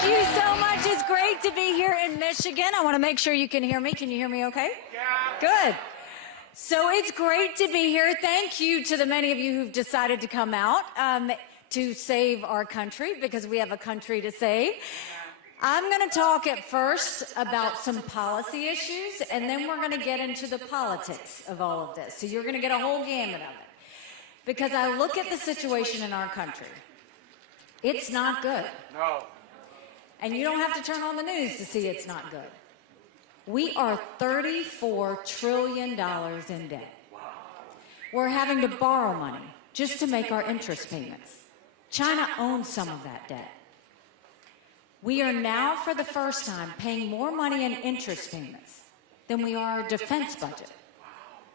Thank you so much. It's great to be here in Michigan. I want to make sure you can hear me. Can you hear me okay? Yeah. Good. So it's great to be here. Thank you to the many of you who've decided to come out to save our country, because we have a country to save. I'm going to talk at first about some policy issues, and then we're going to get into the politics of all of this. So you're going to get a whole gamut of it. Because I look at the situation in our country. It's not good. No. And you don't have to turn on the news to see it's not good. We are $34 trillion in debt. We're having to borrow money just to make our interest payments. China owns some of that debt. We are now, for the first time, paying more money in interest payments than we are our defense budget.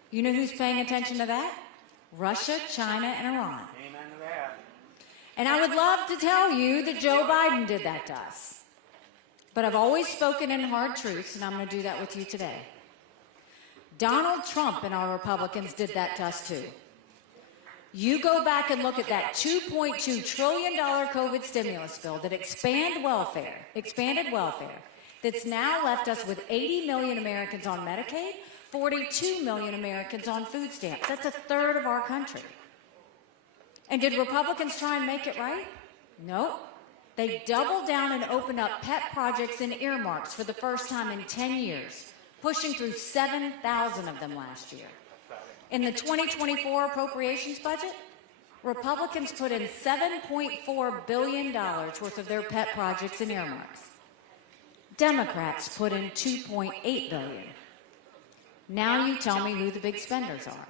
You know who's paying attention to that? Russia, China, and Iran. Amen to that. And I would love to tell you that Joe Biden did that to us. But I've always spoken in hard truths, and I'm going to do that with you today. Donald Trump and our Republicans did that to us too. You go back and look at that $2.2 trillion COVID stimulus bill that expanded welfare, that's now left us with 80 million Americans on Medicaid, 42 million Americans on food stamps. That's a third of our country. And did Republicans try and make it right? No. They doubled down and opened up pet projects and earmarks for the first time in 10 years, pushing through 7,000 of them last year. In the 2024 appropriations budget, Republicans put in $7.4 billion worth of their pet projects and earmarks. Democrats put in $2.8 billion. Now you tell me who the big spenders are.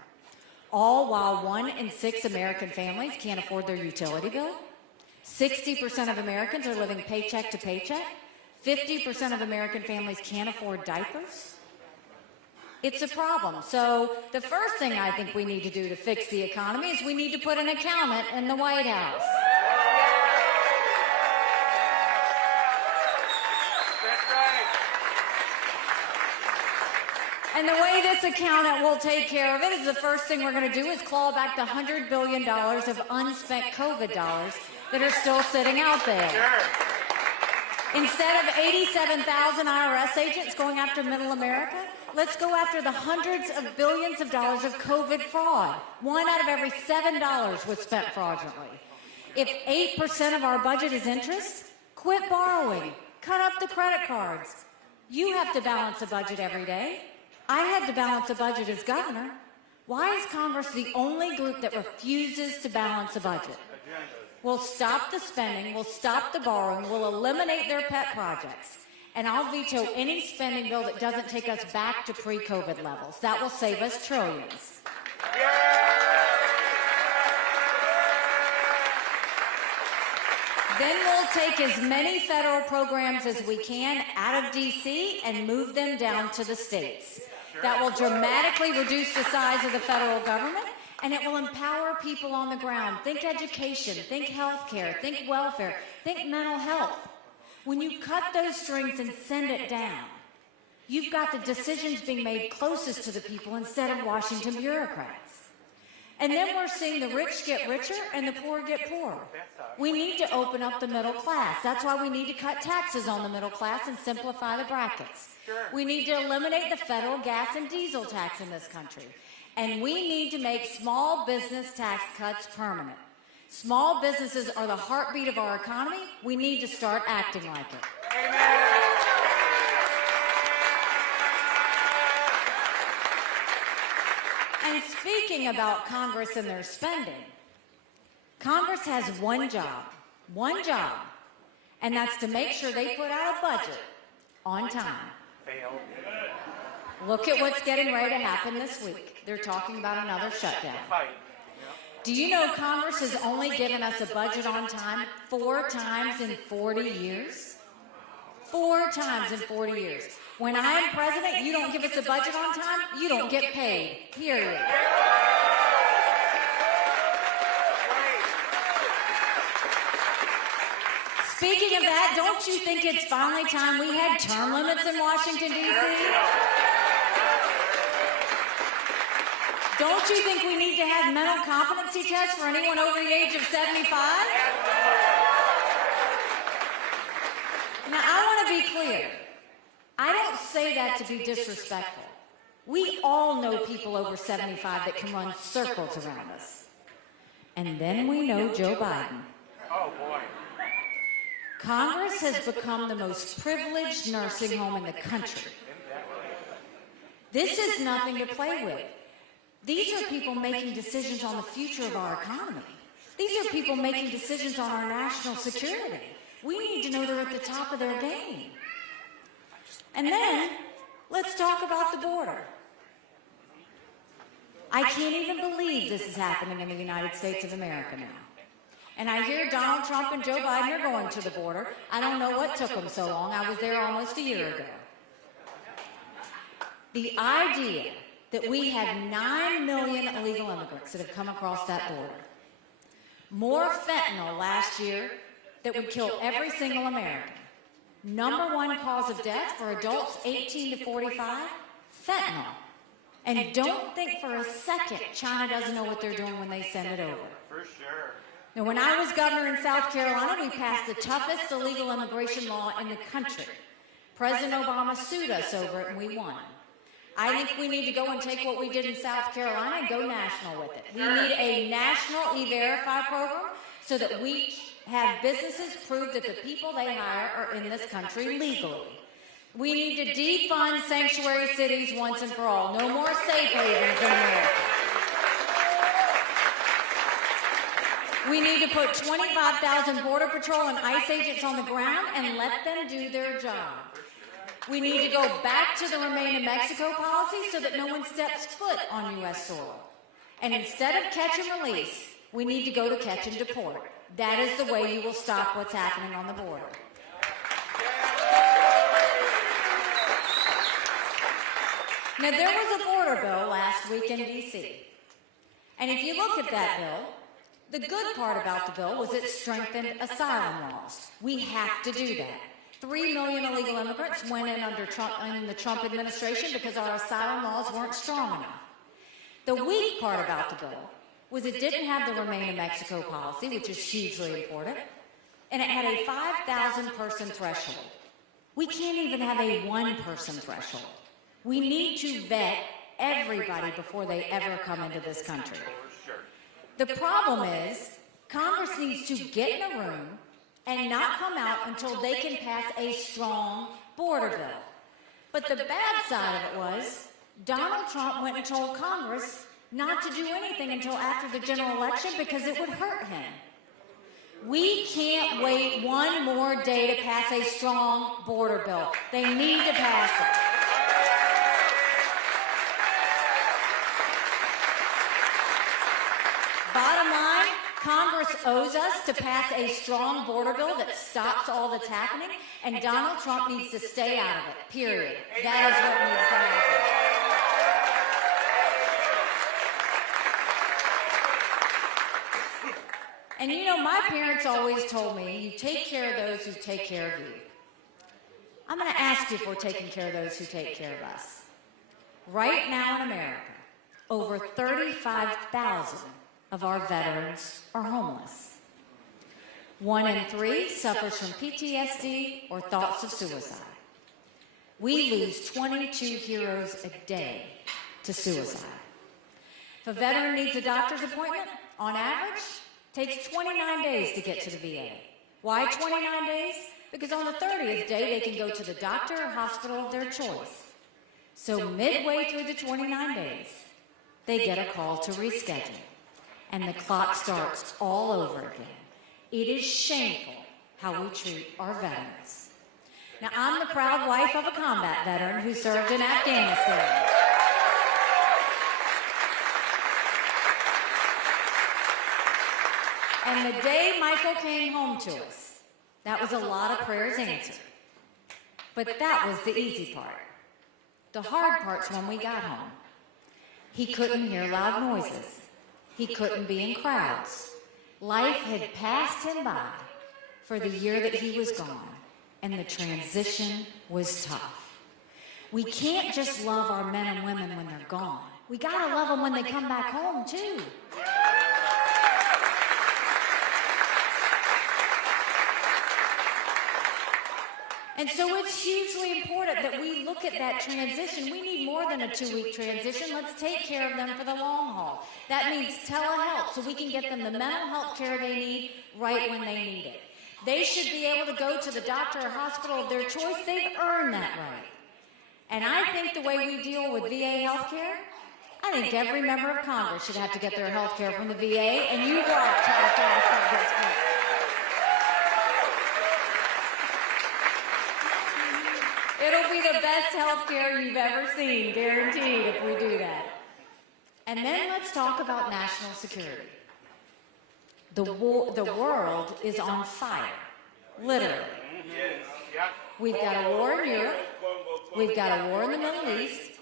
All while 1 in 6 American families can't afford their utility bill. 60% of Americans are living paycheck to paycheck. 50% of American families can't afford diapers. It's a problem. So the first thing I think we need to do to fix the economy is we need to put an accountant in the White House. That's right. And the way this accountant will take care of it is the first thing we're going to do is claw back the $100 billion of unspent COVID dollars that are still sitting out there. Sure. Instead of 87,000 IRS agents going after middle America, let's go after the hundreds of billions of dollars of COVID fraud. 1 out of every $7 was spent fraudulently. If 8% of our budget is interest, quit borrowing. Cut up the credit cards. You have to balance a budget every day. I had to balance a budget as governor. Why is Congress the only group that refuses to balance a budget? We'll stop the spending, we'll stop the borrowing, we'll eliminate their pet projects. And I'll veto any spending bill that doesn't take us back to pre-COVID levels. That will save us trillions. Then we'll take as many federal programs as we can out of D.C. and move them down to the states. That will dramatically reduce the size of the federal government, and it will empower people on the ground. Think education, think health care, think welfare, think mental health. When you cut those strings and send it down, you've got the decisions being made closest to the people instead of Washington bureaucrats. And then we're seeing the rich get richer and the poor get poorer. We need to open up the middle class. That's why we need to cut taxes on the middle class and simplify the brackets. We need to eliminate the federal gas and diesel tax in this country. And we need to make small business tax cuts permanent. Small businesses are the heartbeat of our economy. We need to start acting like it. Amen. And speaking about Congress and their spending, Congress has one job, and that's to make sure they put out a budget on time. Fail. Look at what's getting ready to happen this week. They're talking about another shutdown. Fight. Do you know Congress has only given us a budget on time 4 times in 40 years? 4 times in 40 years. When I am president, you don't give us a budget on time, you don't get paid, period. Speaking of that, don't you think it's finally time we had term limits in Washington, D.C.? Don't you think we need to have mental competency tests for anyone over the age of 75? that to be disrespectful. We all know people over 75 that can run circles around us. And then we know Joe Biden. Oh, boy. Congress has become the most privileged nursing home in the country. This is nothing to play with. These are people making decisions on the future of our economy. These are people making decisions on our national security. We need to know they're at the top of their game. And then, let's talk about the border. I can't even believe this is happening in the United States of America now. And I hear Donald Trump and Joe Biden are going to the border. I don't know what took them so long. I was there almost a year ago. The idea that we have 9 million illegal immigrants that have come across that border, more fentanyl last year that would kill every single American. #1 cause of death for adults 18 to 45, fentanyl. And don't think for a second China doesn't know what they're doing when they send it over. For sure. Now, when I was governor in South Carolina, we passed the toughest illegal immigration law in the country. President Obama sued us over it, and we won. I think we need to go and take what we did in South Carolina and go national with it. We need a national E-Verify program so that we have businesses prove that the people they hire are in this country legally. We need to defund sanctuary cities once and for all. No more safe havens in America. We need to put 25,000 Border Patrol and ICE agents on the ground and let them do their job. We need to go back to the Remain in Mexico policy so that no one steps foot on U.S. soil. And instead of catch and release, we need to go to catch and deport. That is the way you will stop what's happening on the border. Now, there was a border bill last week in D.C. And if you look at that bill, the good part about the bill was it strengthened asylum laws. We have to do that. 3 million illegal immigrants went in under the Trump administration because our asylum laws weren't strong enough. The weak part about the bill was it didn't have the Remain in Mexico policy, which is hugely important, and it had a 5,000-person threshold. We can't even have a 1-person threshold. We need to vet everybody before they ever come into this country. The problem is Congress needs to get in a room and not come out until they can pass a strong border bill. But the bad side of it was Donald Trump went and told Congress not to do anything until after the general election because it would hurt him. We can't wait one more day to pass a strong border bill. They need to pass it. Bottom line, Congress owes us to pass a strong border bill that stops all that's happening, and Donald Trump needs to stay out of it, period. That is what needs to happen. And you know, my parents always told me, you take care of those who take care of you. I'm going to ask you if we're taking care of those who take care of us. Right now in America, over 35,000 of our veterans are homeless. 1 in 3 suffers from PTSD or thoughts of suicide. We lose 22 heroes a day to suicide. If a veteran needs a doctor's appointment, on average, it takes 29 days to get to the VA. Why 29 days? Because on the 30th day, they can go to the doctor or hospital of their choice. So midway through the 29 days, they get a call to reschedule. And the clock starts all over again. It is shameful how we treat our veterans. Now, I'm the proud wife of a combat veteran who served in Afghanistan. And the day Michael came home to us, that was a lot of prayers answered. But that was the easy part. The hard part's when we got home. He couldn't hear loud noises. He couldn't be in crowds. Life had passed him by for the year that he was gone, and the transition was tough. We can't just love our men and women when they're gone. We gotta love them when they come back home, too. And so it's hugely important that we look at that transition. We need more than a 2-week transition. Let's take care of them for the long haul. That means telehealth, so we can get them the mental health care they need right when they need it. They should be able to go to the doctor or hospital of their choice. They've earned that right. And I think the way we deal with VA health care, I think every member of Congress should have to get their health care from the VA, and you watch how fast that gets fixed. It'll be the best health care you've ever seen, guaranteed, if we do that. And then let's talk about national security. The world is on fire, literally. We've got a war in Europe. We've got a war in the Middle East.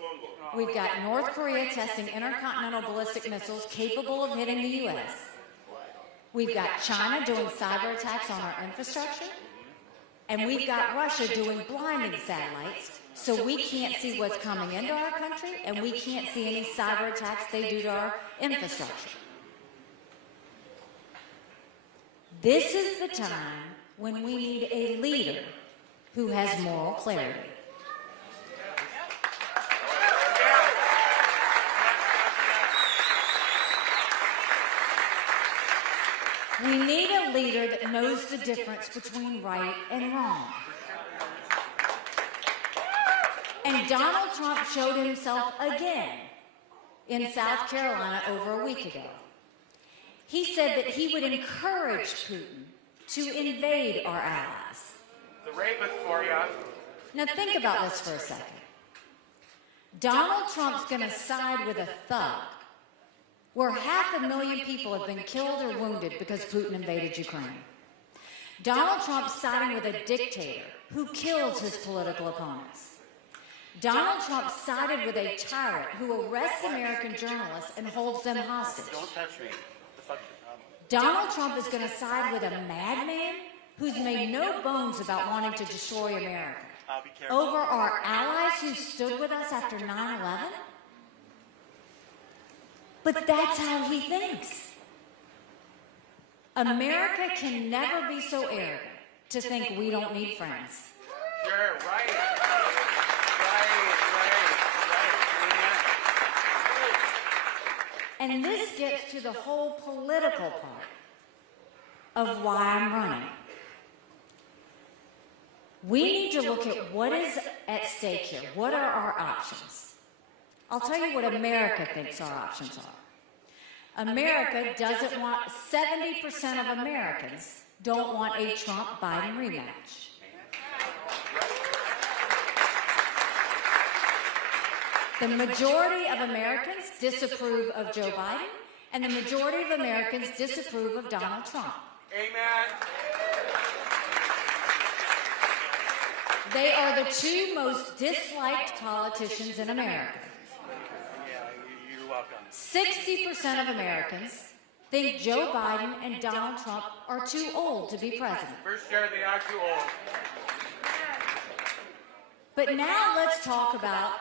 We've got North Korea testing intercontinental ballistic missiles capable of hitting the U.S. We've got China doing cyber attacks on our infrastructure. And we've got Russia doing blinding satellites, so we can't see what's coming into our country, and we can't see any cyber attacks they do to our infrastructure. This is the time when we need a leader who has moral clarity. We need a leader that knows the difference between right and wrong. And Donald Trump showed himself again in South Carolina over a week ago. He said that he would encourage Putin to invade our allies. The rapist for you. Now think about this for a second. Donald Trump's going to side with a thug where 500,000 people have been killed or wounded because Putin invaded Ukraine. Donald Trump's siding with a dictator who kills his political opponents. Donald Trump sided with a tyrant who arrests American journalists and holds them hostage. Don't touch me. Donald Trump is going to side with a madman who's made no bones about wanting to destroy America over our allies who stood with us after 9/11. But that's how he thinks. America can never be so arrogant to think we don't need friends. Sure, right. And this gets to the whole political part of why I'm running. We need to look at what is at stake here. What are our options? I'll tell you what America thinks our options are. America doesn't want, 70% of Americans don't want a Trump-Biden rematch. The majority of Americans disapprove of Joe Biden, and the majority of Americans disapprove of Donald Trump. Amen. They are the two most disliked politicians in America. 60% of Americans think Joe Biden and Donald Trump are too old to be president. For sure, they are too old. But now let's talk about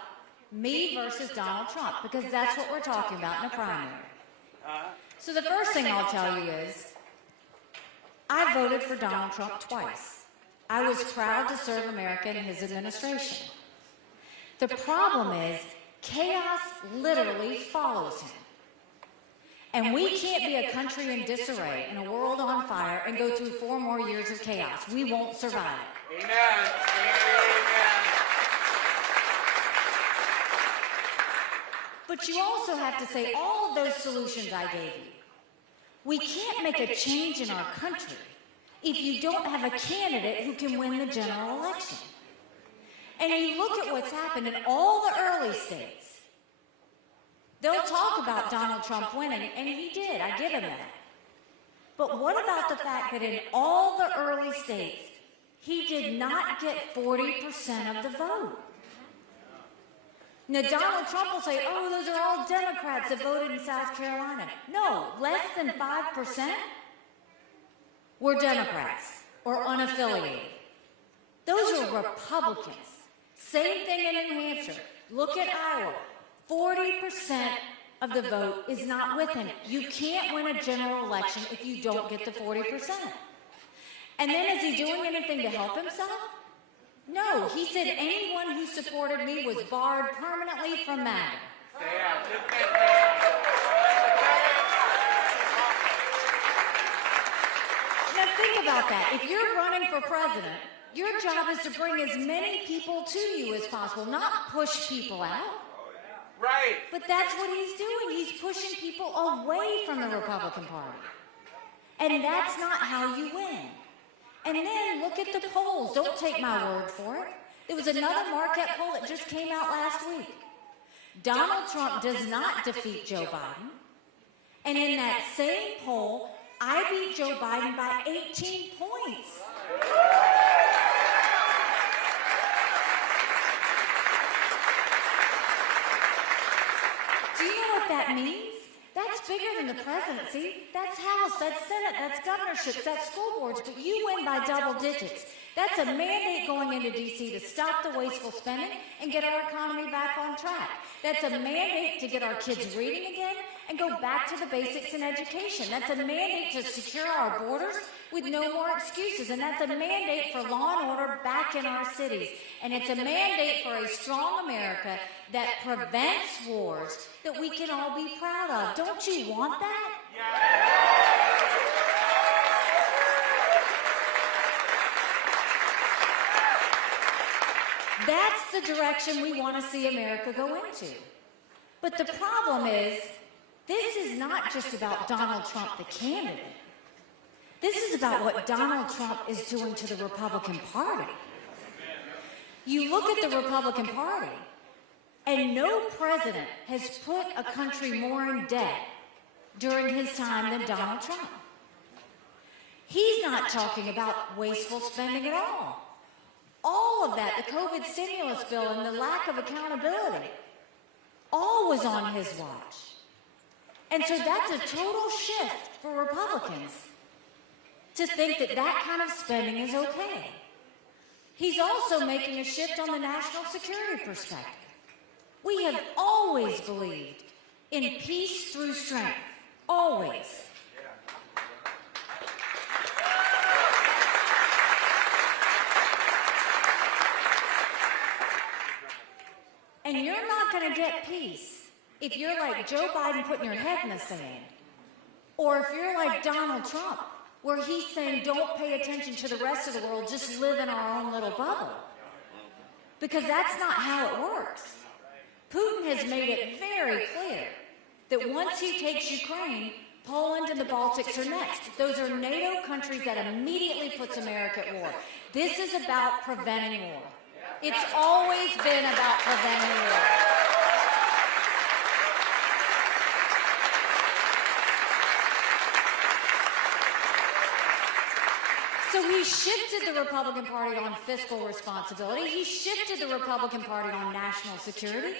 me versus Donald Trump, because that's what we're talking about in a primary. So the first thing I'll tell you is, I voted for Donald Trump twice. I was proud to serve America in his administration. The problem is, chaos literally follows him. And we can't be a country in disarray and a world on fire and go through 4 more years of chaos. We won't survive it. Amen. Amen. But you also have to say all of those solutions I gave you. We can't make a change in our country if you don't have a candidate who can win the general election. And you look at what's happened in all the early states. They'll talk about Donald Trump winning, and he did. I give him that. But what about the fact that in all the early states, he did not get 40% of the vote? Now, Donald Trump will say, oh, those are all Democrats that voted in South Carolina. No, less than 5% were Democrats or unaffiliated. Those are Republicans. Same thing in New Hampshire. Look at Iowa. 40% of the vote is not with him. You can't win a general election if you don't get the 40%. And then is he doing anything to help himself? No, he said anyone who supported me was barred permanently from MAGA. Say it. This man said Now think about that. If you're running for president, your job is to bring as many people to you as possible, not push people out. right. But that's what he's doing. He's pushing people away from the Republican Party. And that's not how you win. And then look at the polls. Don't take my word for it. There was another Marquette poll that just came out last week. Donald Trump does not defeat Joe Biden. And in that same poll, I beat Joe Biden by 18 points. Do you know what that means? That's bigger than the presidency. That's House, that's Senate, that's governorships, that's school boards, but you win by double digits. That's a mandate going into D.C. to stop the wasteful spending and get our economy back on track. That's a mandate to get our kids reading again and go back to the basics in education. That's a mandate to secure our borders with no more excuses. And that's a mandate for law and order back in our cities. And it's a mandate for a strong America that prevents wars that we can all be proud of. Don't you want that? That's the direction we want to see America go into. But the problem is, this is not just about Donald Trump, the candidate. This is about what Donald Trump is doing to the Republican Party. You look at the Republican Party, and no president has put a country more in debt during his time than Donald Trump. He's not talking about wasteful spending at all. All of that, the COVID stimulus bill and the lack of accountability, all was on his watch. And so that's a total shift for Republicans to think that that kind of spending is okay. He's also making a shift on the national security perspective. We have always believed in peace through strength, always. And you're not going to get peace if you're like Joe Biden putting your head in the sand, or if you're like Donald Trump, where he's saying don't pay attention to the rest of the world, just live in our own little bubble. Because that's not how it works. Putin has made it very clear that once he takes Ukraine, Poland and the Baltics are next. Those are NATO countries that immediately puts America at war. This is about preventing war. It's always been about preventing war. So he shifted the Republican Party on fiscal responsibility. He shifted the Republican Party on national security.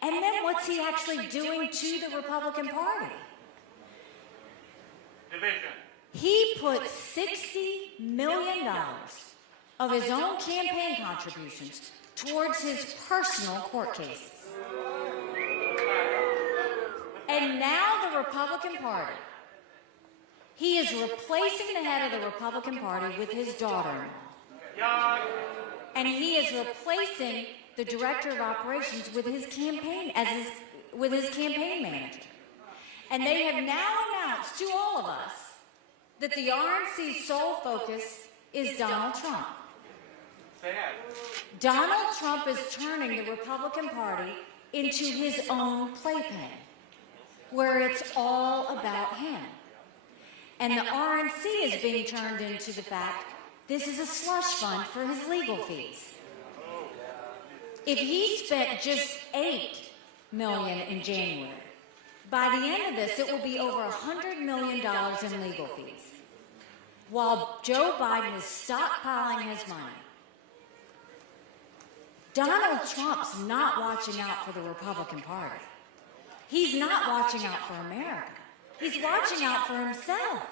And then what's he actually doing to the Republican Party? Division. He put $60 million of his own campaign contributions towards his personal court cases. And now the Republican Party, he is replacing the head of the Republican Party with his daughter-in-law. And he is replacing the director of operations with his campaign with his campaign manager. And they have now announced to all of us that the RNC's sole focus is Donald Trump. Donald Trump is turning the Republican Party into his own playpen, where it's all about him. And the RNC is being turned into the fact this is a slush fund for his legal fees. If he spent just $8 million in January, by the end of this, it will be over $100 million in legal fees, while Joe Biden is stockpiling his money. Donald Trump's not watching out for the Republican Party. He's not watching out for America. He's watching out for himself.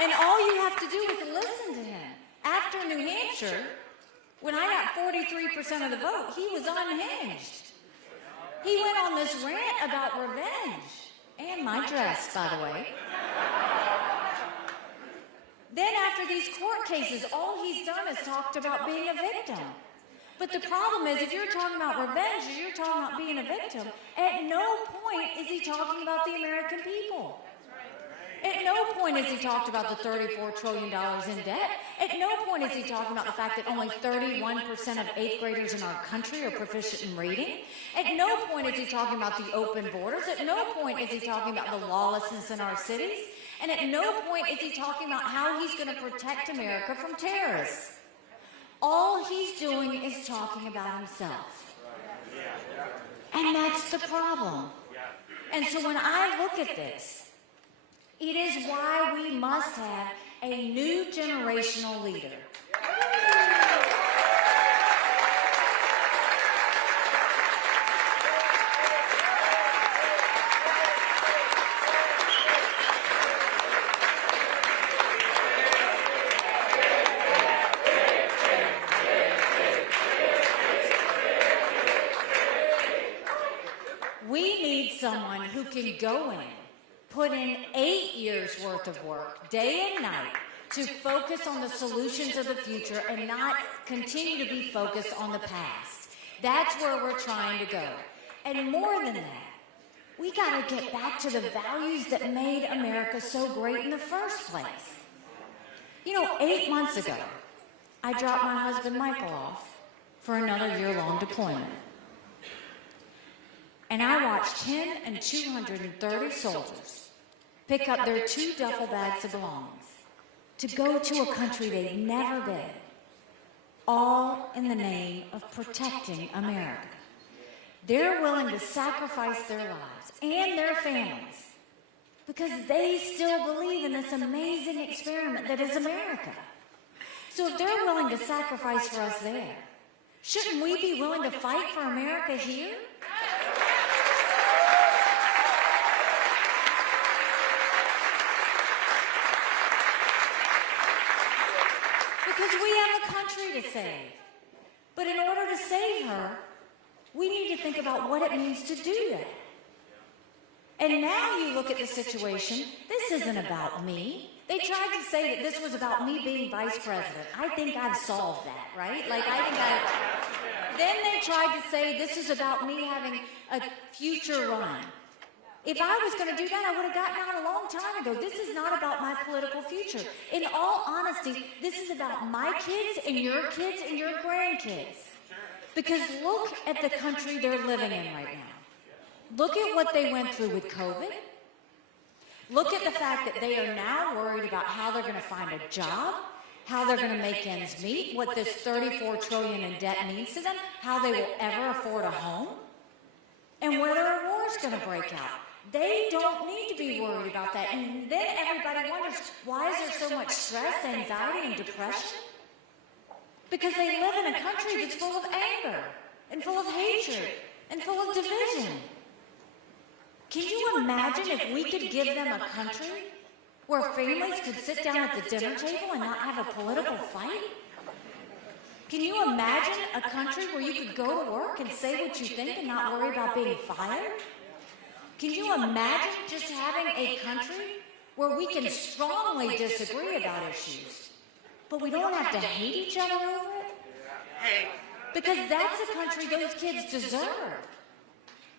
And all you have to do is listen to him. After New Hampshire, when I got 43% of the vote, he was unhinged. He went on this rant about revenge. And my dress, by the way. Then after these court cases, all he's done is talked about being a victim. But the problem is, if you're talking about revenge, or you're talking about being a victim, at no point is he talking about the American people. At no point has he talked about the $34 trillion in debt. At no point is he talking about the fact that only 31% of 8th graders in our country are proficient in reading. At no point is he talking about the open borders. At no point is he talking about the lawlessness in our cities. And at no point is he talking about how he's going to protect America from terrorists. All he's doing is talking about himself. And that's the problem. And so when I look at this, it is why we must have a new generational leader. We need someone who can go in, put in 8 years worth of work, day and night, to focus on the solutions of the future and not continue to be focused on the past. That's where we're trying to go. And more than that, we got to get back to the values that made America so great in the first place. You know, 8 months ago, I dropped my husband Michael off for another year-long deployment. And I watched him and 230 soldiers pick up their 2 duffel bags of belongings to go to a country they'd never been, all in the name of protecting America. They're willing to sacrifice their lives and their families because they still believe in this amazing experiment that is America. So if they're willing to sacrifice for us there, shouldn't we be willing to fight for America here? Because we have a country to save. But in order to save her, we need to think about what it means to do that. And now you look at the situation, this isn't about me. They tried to say that this was about me being vice president. I think I've solved that, right? Then they tried to say this is about me having a future run. If I was going to do that, I would have gotten out a long time ago. This is not about my political future. In all honesty, this is about my kids and your grandkids. Because look at the country they're living in right now. Look at what they went through with COVID. Look at the fact that they are now worried about how they're going to find a job, how they're going to make ends meet, what this $34 trillion in debt means to them, how they will ever afford a home, and whether a war is going to break out. They don't need to be worried about that. And then everybody wonders, why is there so much stress, anxiety, and depression? Because they live in a country that's full of anger, and full of hatred, and full of division. Can you imagine if we could give them a country where families could sit down at the dinner table and not have a political fight? Can you imagine a country where you could go to work and say what you think and not worry about being fired? Can you imagine just having a country where we can strongly disagree about issues, but we don't have to hate each other over it? Because that's a country those kids deserve.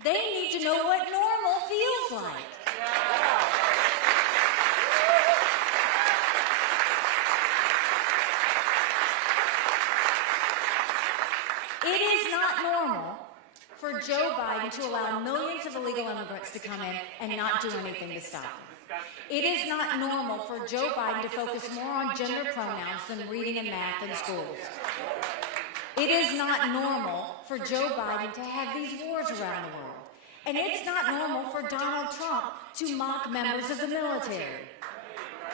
They need to know what normal feels like. It is not normal for Joe Biden to allow millions of illegal immigrants to come in and not do anything to stop them. It is not normal for Joe Biden to focus more on gender pronouns than reading and math in schools. It is not normal for Joe Biden to have these wars around the world. And it's not normal for Donald Trump to mock members of the military.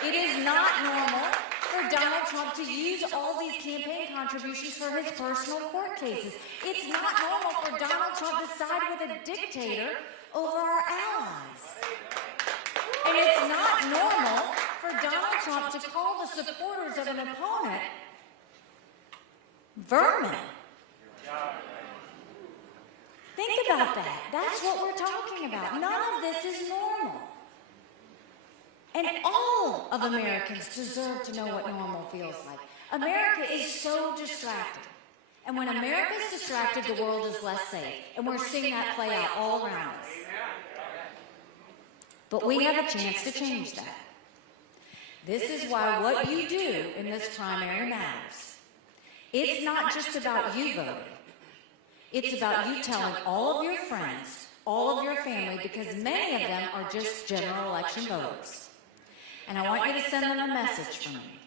It is not normal for Donald Trump to use all these campaign contributions for his personal court cases. It's not normal for Donald Trump to side with a dictator over our allies. And it's not normal for Donald Trump to call the supporters of an opponent vermin. Think about that. That's what we're talking about. None of this is normal. And all of Americans deserve to know what normal feels like. America is so distracted. And when America is distracted, the world is less safe. And we're seeing that play out all around us. But we have a chance to change that. This is why what you do in this primary matters. It's not just about you voting. It's about you telling all of your friends, all of your family, because many of them are just general election voters. And I want you to send them a message from me.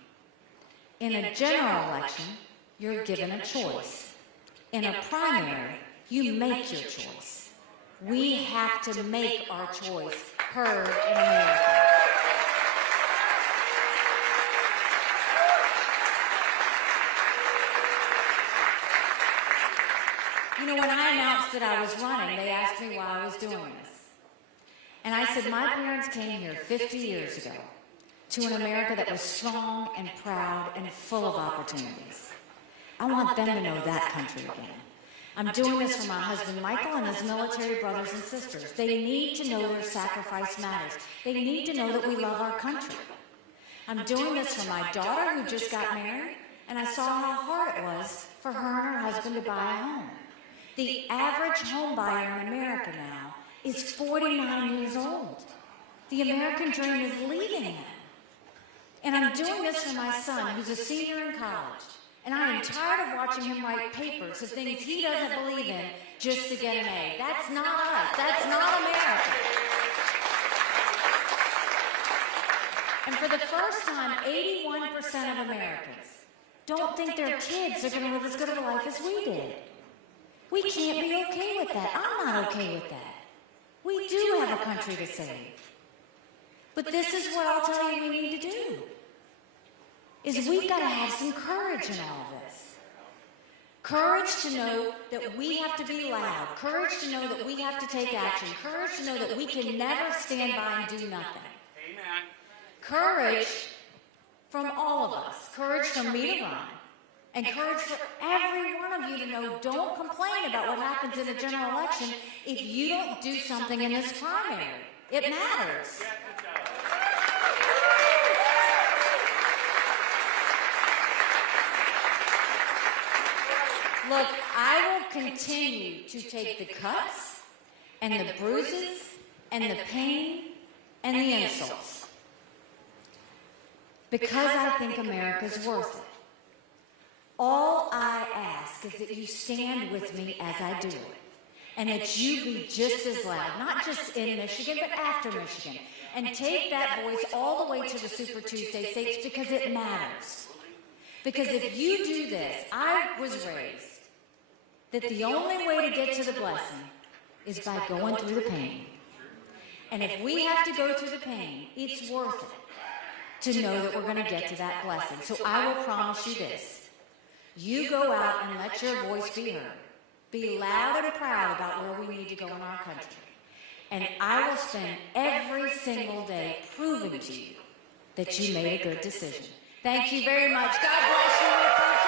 In a general election, you're given a choice. In a primary, you make your choice. We have to make our choice heard in America. You know, when I announced that I was running, they asked me why I was doing this. And I said, my parents came here 50 years ago to an America that was strong and proud and full of opportunities. I want them to know that country again. I'm doing this for my husband Michael and his military brothers and sisters. They need to know their sacrifice matters. They need to know that we love our country. I'm doing this for my daughter who just got married, and I saw how hard it was for her and her husband to buy a home. The average home buyer in America now is 49 years old. The American dream is leaving them. And I'm doing this for my son, who's a senior in college. And I am tired of watching him write papers of things he doesn't believe in just to get an A. That's not us. That's not America. And for the first time, 81% of Americans don't think their kids are going to live as good of a life as we did. We can't be okay with that. I'm not okay with that. We do have a country to save. But this is what I'll tell you we need to do. Is we've got to have some courage in all of this. Courage to know that we have to be loud. Courage to know that we have to take action. Courage to know that we can never stand by and do nothing. Amen. Courage from all of us. Courage from me to run. And courage for every one of you to know, don't complain about what happens in a general election if you don't do something in this primary. It matters. Look, I will continue to take the cuts and the bruises and the pain and the insults because I think America's worth it. All I ask is that you stand with me as I do it, and that you be just as loud, not just in Michigan, but after Michigan, and take that voice all the way to the Super Tuesday states because it matters. Because if you do this, I was raised that the only way to get to the blessing is by going through the pain. And if we have to go through the pain, it's worth it to know that we're going to get to that blessing. So I will promise you this. You go out and let your voice be heard. Be loud and proud about where we need to go in our country. And I will spend every single day proving to you that you made a good decision. Thank you very much. God bless you.